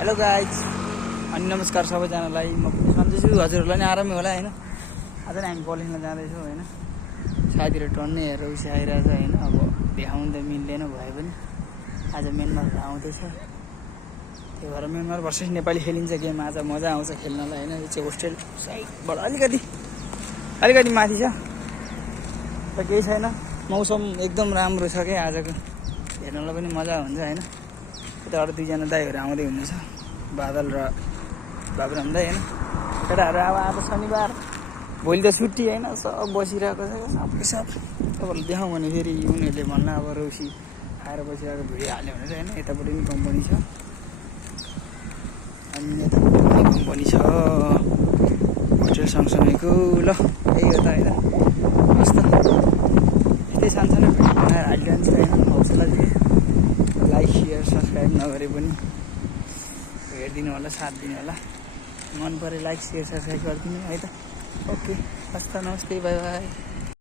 Hello guys अनि नमस्कार सबैजनालाई। म पनि सन्चै छु, हजुरहरूलाई नि आरामै होला होइन। आज नै हामी बल खेल्न जाँदैछौँ होइन। साथीहरू टन्नै हेरेर उसी आइरहेछ होइन। अब देखाउनु त मिल्दैन भए पनि आज म्यानमार आउँदैछ, त्यही भएर म्यानमार भर्सेस नेपाली खेलिन्छ गेम। आज मजा आउँछ खेल्नलाई होइन। यो चाहिँ होस्टेल साइडबाट अलिकति माथि छ त, केही छैन। मौसम एकदम राम्रो छ क्या आजको, हेर्नलाई पनि मजा हुन्छ होइन। यताबाट दुईजना दाइहरू आउँदै हुनेछ, बादल र बाबुराम दाइ होइन। केटाहरू अब आज शनिबार, भोलि त छुट्टी होइन, सब बसिरहेको छ सबै सब। तपाईँहरूले देखाउँ भने फेरि उनीहरूले भन्ला अब रौसी खाएर बसिरहेको भिडियो हाल्यो भनेर होइन। यतापट्टि पनि कम्पनी छ अनि यतापट्टि पनि कम्पनी छ, होस्टेल सँगसँगैको। ल यही हो त होइन, कस्तो यस्तै सानसानो भिडियो बनाएर हालिरहन्छ होइन। हौसला दिए लाइक सेयर सब्सक्राइब नगरे पनि हेरिदिनु होला, साथ दिनु होला। मन परे लाइक सेयर सब्सक्राइब गरिदिनु है त। ओके, हस् त, नमस्ते, बाई बाई।